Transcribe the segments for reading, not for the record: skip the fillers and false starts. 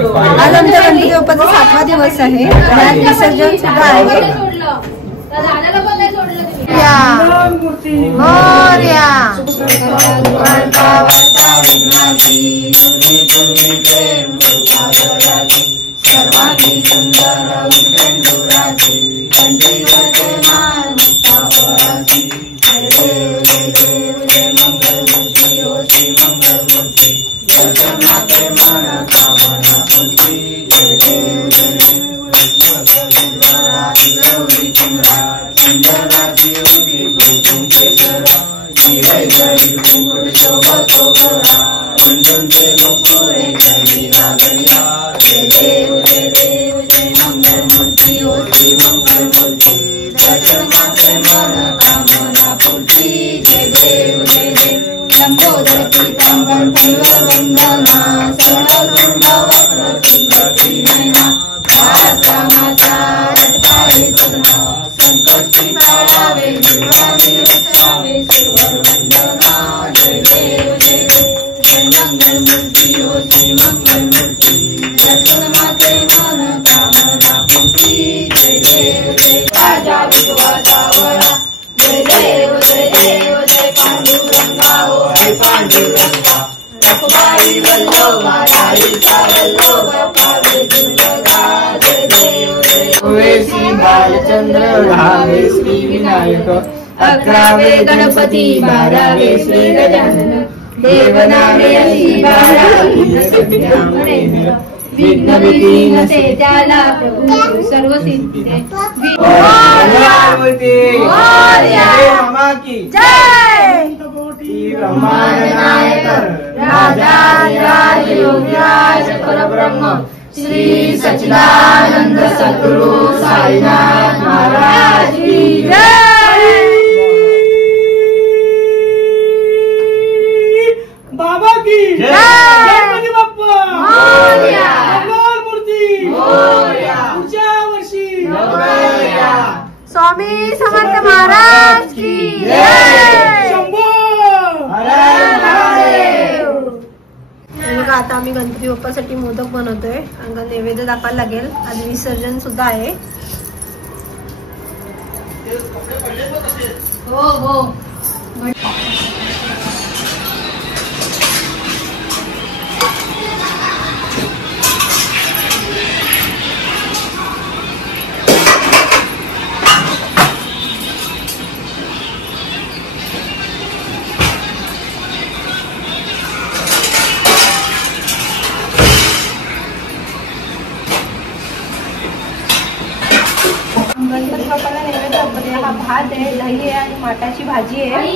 आज आमच्या गणपती बाप्पाचा 7वा दिवस आहे. आज विसर्जन सुद्धा आहे. बालचंद्र 10वे श्री विनायक 11वे गणपती 12वे श्री गजानन देवनामे अशी 12 विघ्न विघ्न से त्याला प्रभू सर्व सिद्धे ब्रह्मांड राजा योगीराज परब्रह्म श्री सच्चिदानंद सद्गुरु साईनाथ महाराज की जय। बाबा की जय। गणपती बाप्पा मोरया। मंगल मूर्ती मोरया। पुढच्या वर्षी मोरया। स्वामी समर्थ महाराज की जय। शंभो हर हर महादेव। बघा आता आम्ही गणपती बाप्पासाठी मोदक बनवतोय. अंगा नैवेद्य दाखवायला लागेल. आज विसर्जन सुद्धा आहे. हो हो गणपती बाप्पाला नैवेद्य दाखवते. हा भात आहे, दही आहे आणि माटाची भाजी आहे.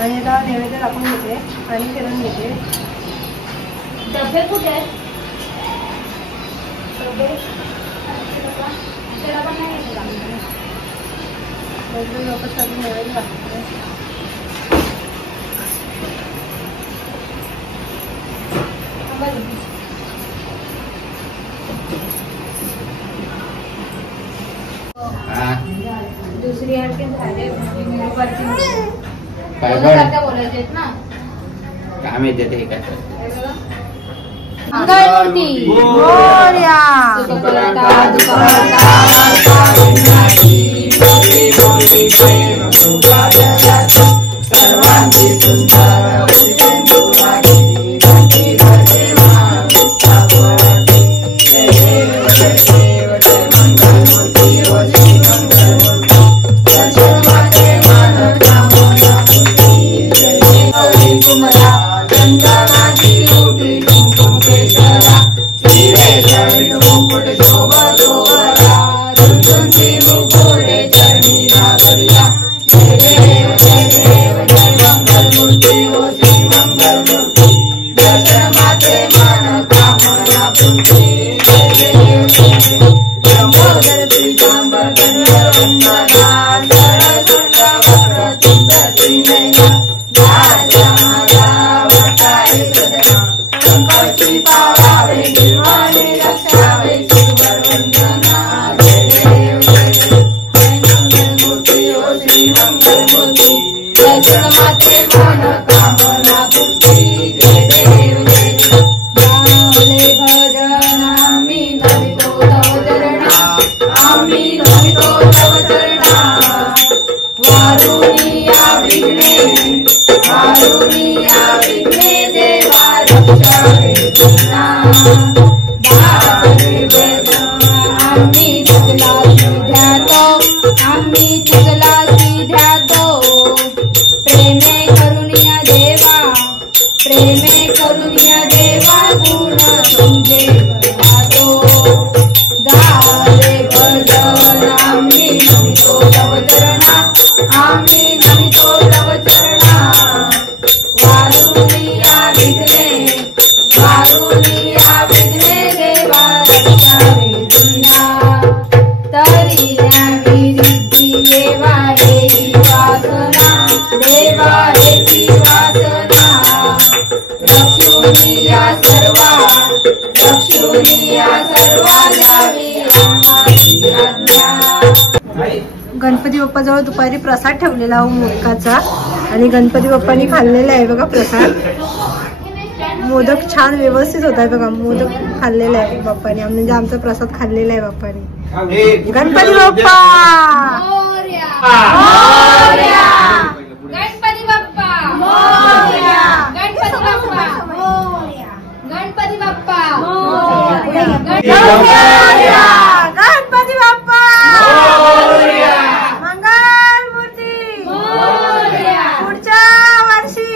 आणि आता नैवेद्य दाखवून घेते आणि फिरून घेते. डबे कुठे आहेत? गणपती बाप्पासाठी नैवेद्य दाखवते. दुसरी आणखी झाले बोलायचे ना काय माहिती ते काय मंगलमूर्ती मोरया. सर्वांची सुंदर भजन दारी आम्ही चुकला सिध्यातो, आम्ही चुकला सिध्यातो. प्रेमे करुणिया देवा, प्रेमे करुणिया देवा, गुण तुझे गातो. झाले भजन आम्ही नमितो तव चरणा, आम्ही नमितो तव चरणा. वारुनिया विघ्ने, वारुनिया विघ्ने देवा रक्षा वेदिना. तरी न्यावी रिद्धी देवा हेची वासना, देवा हेची वासना. रक्षुनिया सर्वा, रक्षुनिया सर्वा द्यावी आम्हाची आज्ञा. गणपती बाप्पाजवळ दुपारी प्रसाद ठेवलेला हो मोदकाचा, आणि गणपती बाप्पांनी खाल्लेला आहे बघा प्रसाद. मोदक छान व्यवस्थित होता बघा, मोदक खाल्लेला आहे बाप्पाने, म्हणजे आमचा प्रसाद खाल्लेला आहे बाप्पाने. गणपती बाप्पा मोरया, मोरया. गणपती बाप्पा मोरया, गणपती बाप्पा मोरया, गणपती बाप्पा मोरया, गणपती बाप्पा मंगल मूर्ती मोरया. पुढच्या वर्षी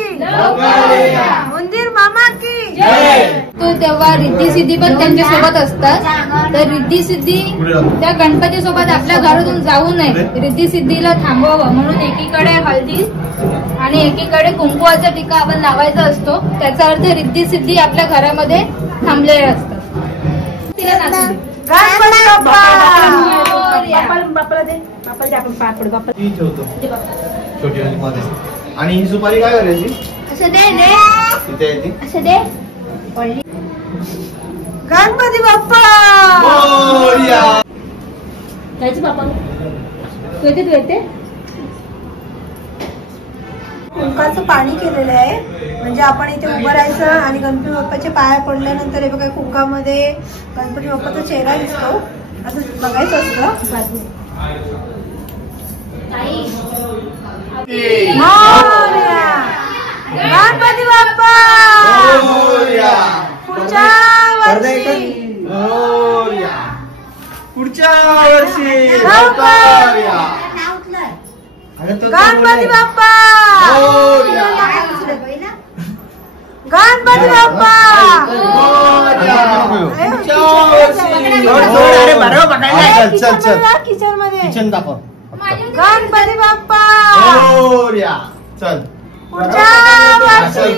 मंदिर मामा की. तो तेव्हा रिद्धी सिद्धी पण त्यांच्या सोबत असतात. तर रिद्धी सिद्धी त्या गणपती सोबत आपल्या घरातून जाऊ नये, रिद्धी सिद्धीला थांबवावं म्हणून एकीकडे हळदी आणि एकीकडे कुंकवाचा टीका आपण लावायचा असतो. त्याचा अर्थ रिद्धी सिद्धी आपल्या घरामध्ये थांबलेले असतात. तिला नाचू दे. गणपती बाप्पा बाप्पाला दे, बाप्पाला दे, आपण पाय पडू. बाप्पा ती ठेवतो दे बाप्पा. छोटी वाली मध्ये. आणि ही सुपारी काय करायची? असं दे, दे इथे येते. असं दे. पडली. गणपती बाप्पा मोरया. जायचं बाप्पा. तू येते, तू येते. कुंकाचं पाणी केलेलं आहे, म्हणजे आपण इथे उभं राहायचं आणि गणपती बाप्पाच्या पाया पडल्यानंतर हे बघा कुंकामध्ये गणपती बाप्पाचा चेहरा दिसतो, असं बघायचं असतं. मोरया. गणपती बाप्पा मोरया. पुढच्या वर्षी मोरया. पुढच्या वर्षी लवकर या. अरे तो गणपती बाप्पा मोरया. गणपती बाप्पा चल चल किचन मध्ये किचन दाखव. गणपती बाप्पा मोरया. चल पुढच्या वर्षी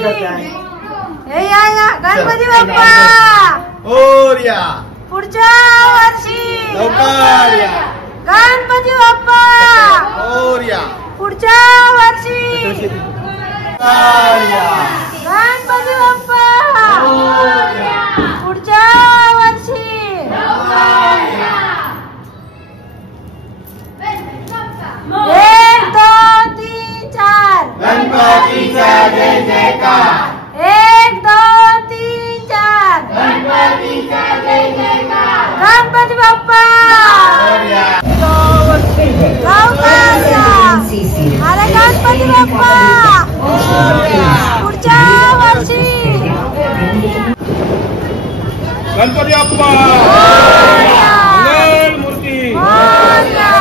हे या गणपती बाप्पा मोरया. पुढच्या वर्षी लवकर या. गणपती बाप्पा मोरया. पुढच्या वर्षी मोरया. गणपती बाप्पा पुढच्या वर्षी. एक दोन तीन चार गणपतीचा जय जयकार. एक दोन तीन चार गणपतीचा जय जयकार. गणपती बाप्पा मोरया. लवकर या. अरे गणपती बाप्पा पुढच्या वर्षी. गणपती बाप्पा मंगल मूर्ती. मोरया.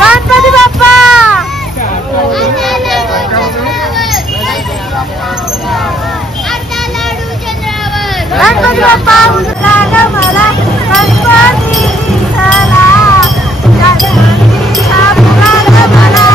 गणपती बाप्पा गणपती बाप्पा उचला मला गणपती दिसला, गणपतीचा फुलाला मला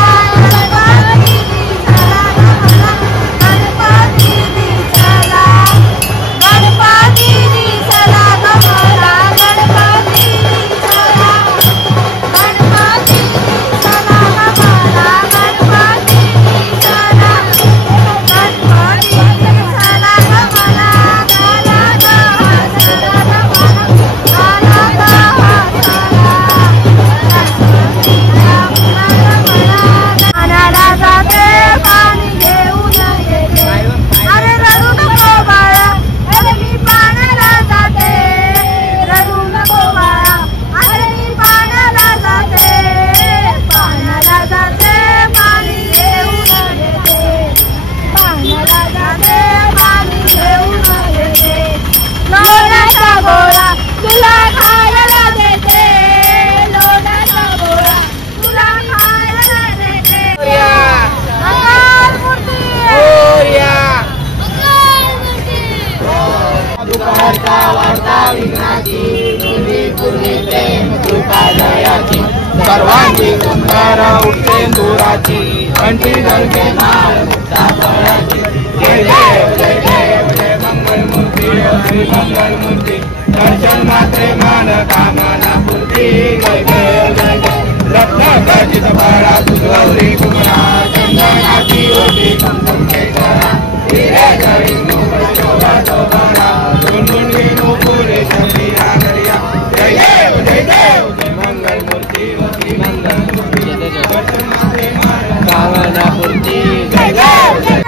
फळाची घंटी गरजे माळ मुक्ता फळाची जय देव जय देव जय मंगल मूर्ती श्री मंगल मूर्ती दर्शन मात्रे मान कामना पूर्ती जय देव जय देव रत्न खचित फळा गौरी कुमरा चंदनाची होती कुंकुम केसरा हिरे जळी नूपुर शोभा शोभा गुणगुण विनू पुरे शंभीरा गरिया जय देव जय देव जय मंगल मूर्ती होती मंगल मूर्ती दर्शन मात्रे मान कामना पूर्ती जय देव जय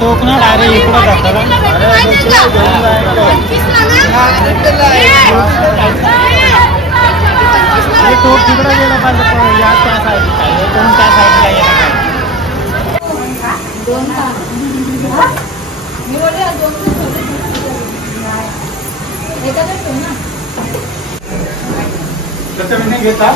टोकना डायरेक्ट इकडे टोक तिकडे गेलं पाहिजे या त्या साईडला कोणत्या साईडला गेला कसं मी घेता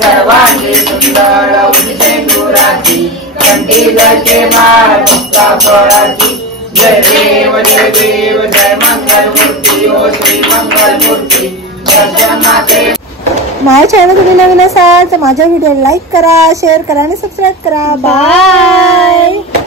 सर्वांगी सुंदर उदितेंदुराची कंठी गरजे माळ मुक्ता फळाची जय देव जय मंगल मूर्ती ओ श्री मंगल मूर्ती दर्शन मात्रे. माझ्या चॅनल तुम्ही नवीन असाल तर माझ्या व्हिडिओ लाईक करा, शेअर करा आणि सबस्क्राईब करा. बाय.